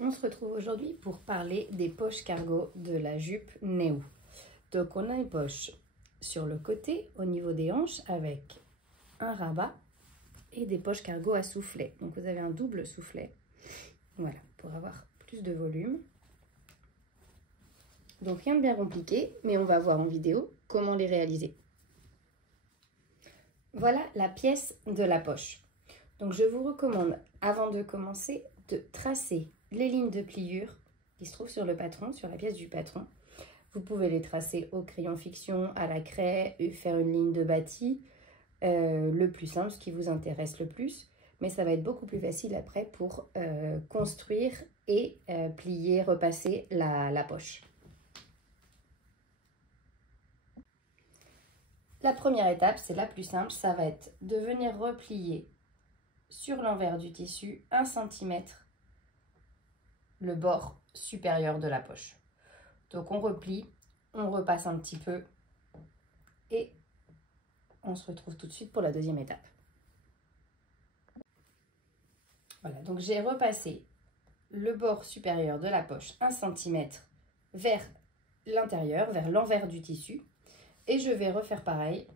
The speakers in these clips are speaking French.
On se retrouve aujourd'hui pour parler des poches cargo de la jupe Néo. Donc on a une poche sur le côté au niveau des hanches avec un rabat et des poches cargo à soufflet. Donc vous avez un double soufflet, voilà, pour avoir plus de volume. Donc rien de bien compliqué, mais on va voir en vidéo comment les réaliser. Voilà la pièce de la poche. Donc je vous recommande, avant de commencer, de tracer les lignes de pliure qui se trouvent sur le patron, sur la pièce du patron. Vous pouvez les tracer au crayon fiction, à la craie, faire une ligne de bâti, le plus simple, ce qui vous intéresse le plus. Mais ça va être beaucoup plus facile après pour construire et plier, repasser la poche. La première étape, c'est la plus simple, ça va être de venir replier sur l'envers du tissu 1 cm le bord supérieur de la poche. Donc on replie, on repasse un petit peu et on se retrouve tout de suite pour la deuxième étape. Voilà, donc j'ai repassé le bord supérieur de la poche 1 cm vers l'intérieur, vers l'envers du tissu. Et je vais refaire pareil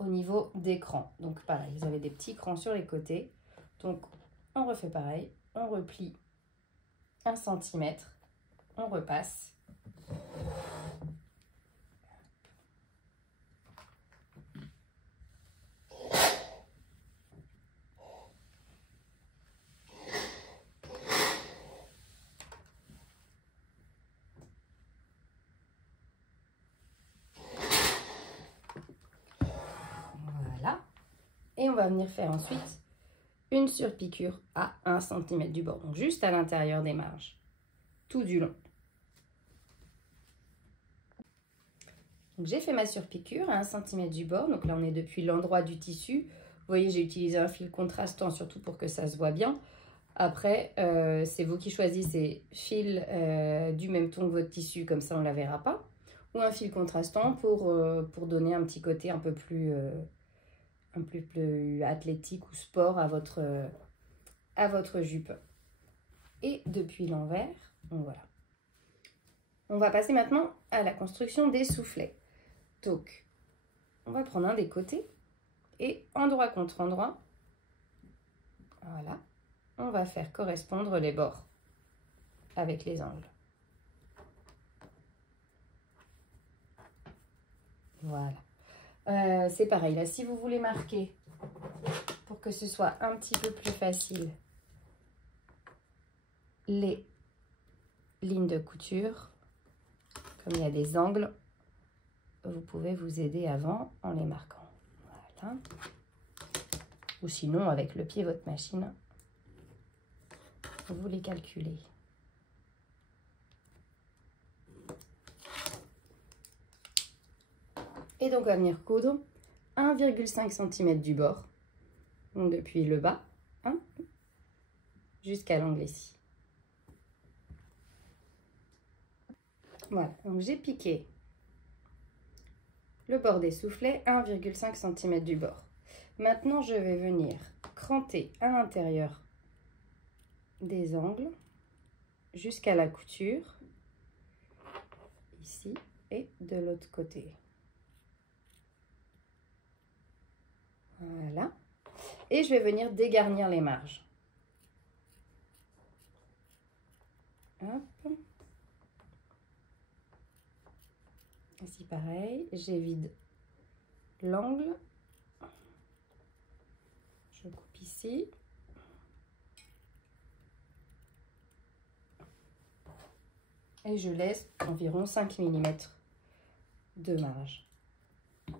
au niveau des crans. Donc pareil, vous avez des petits crans sur les côtés. Donc on refait pareil, on replie 1 cm, on repasse. Voilà. Et on va venir faire ensuite une surpiqûre à 1 cm du bord. Donc juste à l'intérieur des marges, tout du long. Donc j'ai fait ma surpiqûre à 1 cm du bord. Donc là on est depuis l'endroit du tissu. Vous voyez, j'ai utilisé un fil contrastant surtout pour que ça se voit bien. Après, c'est vous qui choisissez fil du même ton que votre tissu, comme ça on ne la verra pas. Ou un fil contrastant pour donner un petit côté un peu plus athlétique ou sport à votre jupe. Et depuis l'envers, voilà. On va passer maintenant à la construction des soufflets. Donc, on va prendre un des côtés et endroit contre endroit, voilà, on va faire correspondre les bords avec les angles. Voilà. C'est pareil, là, si vous voulez marquer pour que ce soit un petit peu plus facile les lignes de couture, comme il y a des angles, vous pouvez vous aider avant en les marquant. Voilà. Ou sinon, avec le pied, votre machine, vous les calculez. Et donc, on va venir coudre 1,5 cm du bord, donc depuis le bas, hein, jusqu'à l'angle ici. Voilà, donc j'ai piqué le bord des soufflets 1,5 cm du bord. Maintenant, je vais venir cranter à l'intérieur des angles jusqu'à la couture, ici et de l'autre côté. Voilà. Et je vais venir dégarnir les marges. Hop. Ici pareil, j'évite l'angle. Je coupe ici. Et je laisse environ 5 mm de marge.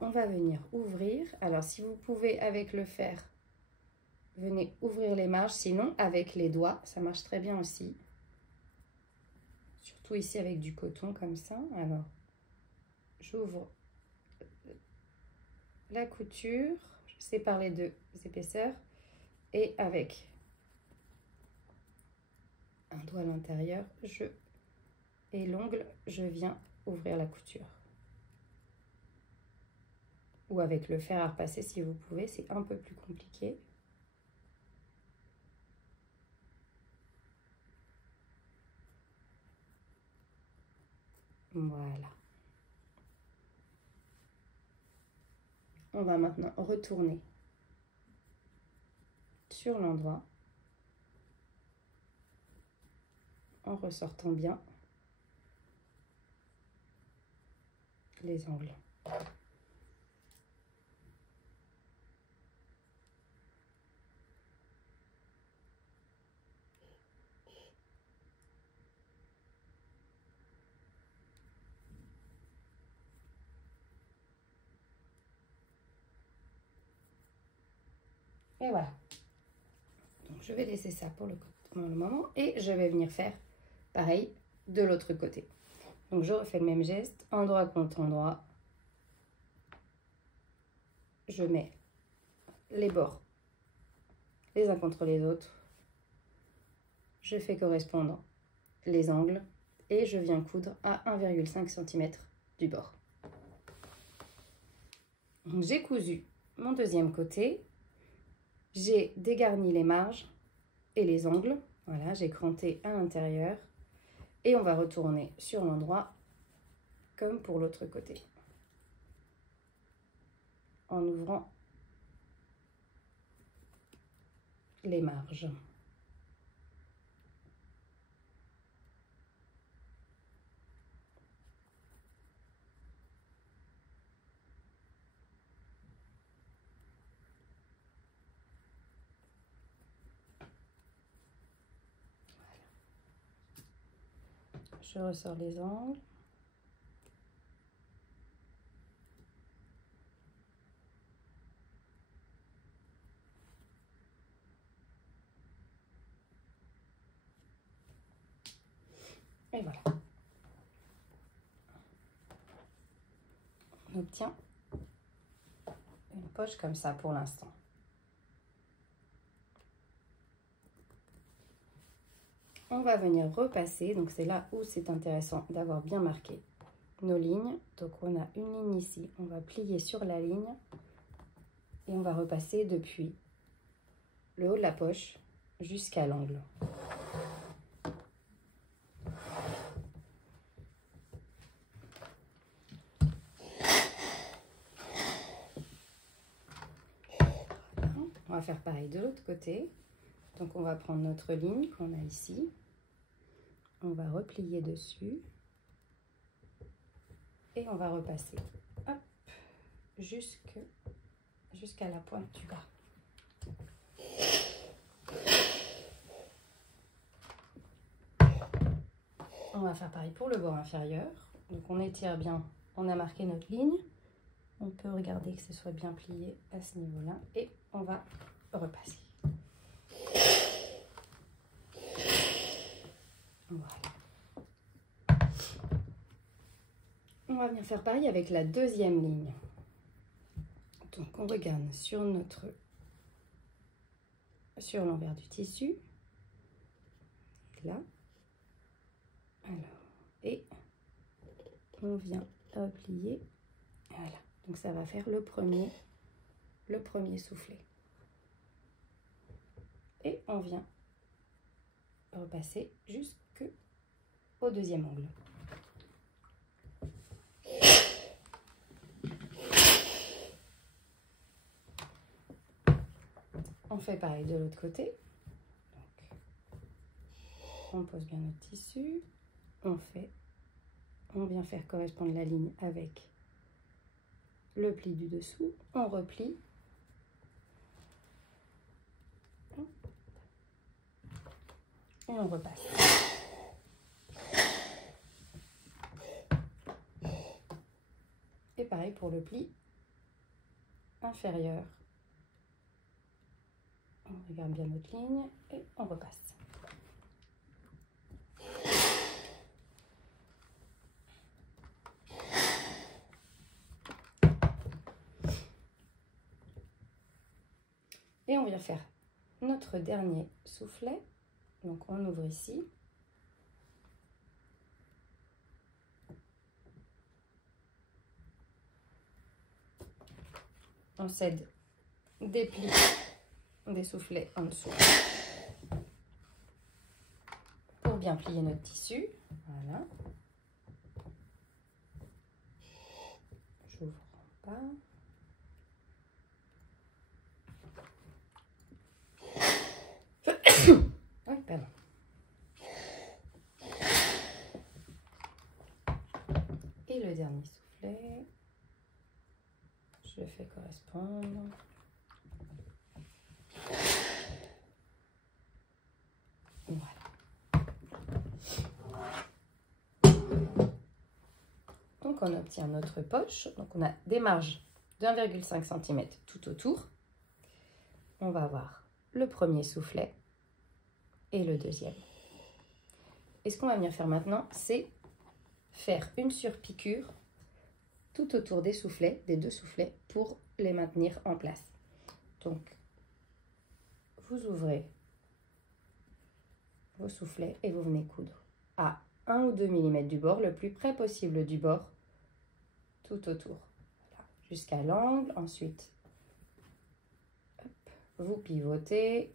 On va venir ouvrir. Alors si vous pouvez avec le fer, venez ouvrir les marges. Sinon avec les doigts, ça marche très bien aussi. Surtout ici avec du coton comme ça. Alors j'ouvre la couture, je sépare les deux épaisseurs et avec un doigt à l'intérieur, et l'ongle, je viens ouvrir la couture. Ou avec le fer à repasser si vous pouvez, c'est un peu plus compliqué. Voilà. On va maintenant retourner sur l'endroit en ressortant bien les angles. Et voilà. Donc je vais laisser ça pour le moment et je vais venir faire pareil de l'autre côté. Donc je refais le même geste, endroit contre endroit. Je mets les bords les uns contre les autres. Je fais correspondre les angles et je viens coudre à 1,5 cm du bord. J'ai cousu mon deuxième côté. J'ai dégarni les marges et les angles. Voilà, j'ai cranté à l'intérieur. Et on va retourner sur l'endroit comme pour l'autre côté. En ouvrant les marges. Je ressors les angles. Et voilà. On obtient une poche comme ça pour l'instant. On va venir repasser, donc c'est là où c'est intéressant d'avoir bien marqué nos lignes. Donc on a une ligne ici, on va plier sur la ligne et on va repasser depuis le haut de la poche jusqu'à l'angle. On va faire pareil de l'autre côté. Donc on va prendre notre ligne qu'on a ici. On va replier dessus. Et on va repasser hop, jusqu'à la pointe du bas. On va faire pareil pour le bord inférieur. Donc on étire bien, on a marqué notre ligne. On peut regarder que ce soit bien plié à ce niveau-là. Et on va repasser. Voilà. On va venir faire pareil avec la deuxième ligne. Donc on regarde sur l'envers du tissu. Là. Alors, et on vient replier. Voilà. Donc ça va faire le premier soufflet. Et on vient repasser jusqu'au deuxième angle. On fait pareil de l'autre côté. Donc, on pose bien notre tissu. On vient faire correspondre la ligne avec le pli du dessous. On replie. Et on repasse. Et pareil pour le pli inférieur. On regarde bien notre ligne et on repasse. Et on vient faire notre dernier soufflet. Donc on ouvre ici. On cède des plis, des soufflets en dessous pour bien plier notre tissu. Voilà. pas. Oui, pardon. Et le dernier soufflet, je le fais correspondre. Voilà. Donc on obtient notre poche. Donc on a des marges d'1,5 cm tout autour. On va avoir le premier soufflet et le deuxième. Et ce qu'on va venir faire maintenant, c'est faire une surpiqûre tout autour des soufflets, des deux soufflets, pour les maintenir en place. Donc, vous ouvrez vos soufflets et vous venez coudre à 1 ou 2 mm du bord, le plus près possible du bord, tout autour, voilà, jusqu'à l'angle. Ensuite, hop, vous pivotez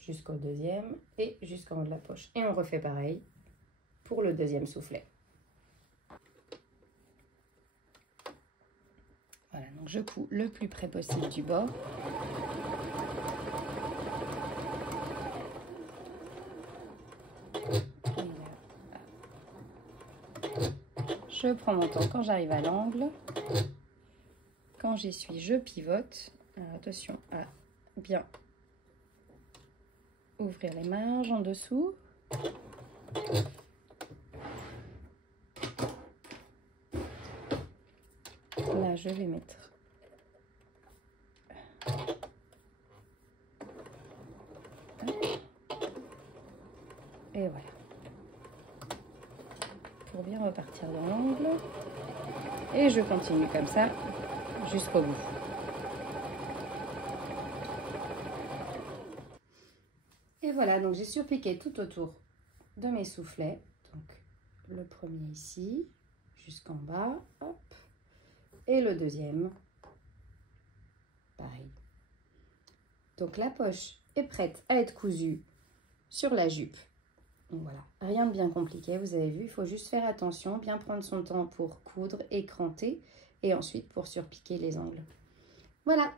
jusqu'au deuxième et jusqu'en haut de la poche. Et on refait pareil pour le deuxième soufflet. Voilà, donc je couds le plus près possible du bord. Je prends mon temps quand j'arrive à l'angle. Quand j'y suis, je pivote. Alors attention à bien ouvrir les marges en dessous. Là, je vais mettre et voilà. Pour bien repartir dans l'angle. Et je continue comme ça jusqu'au bout. Et voilà, donc j'ai surpiqué tout autour de mes soufflets. Donc le premier ici, jusqu'en bas, hop. Et le deuxième, pareil. Donc la poche est prête à être cousue sur la jupe. Donc voilà, rien de bien compliqué, vous avez vu, il faut juste faire attention, bien prendre son temps pour coudre et cranter, et ensuite pour surpiquer les angles. Voilà.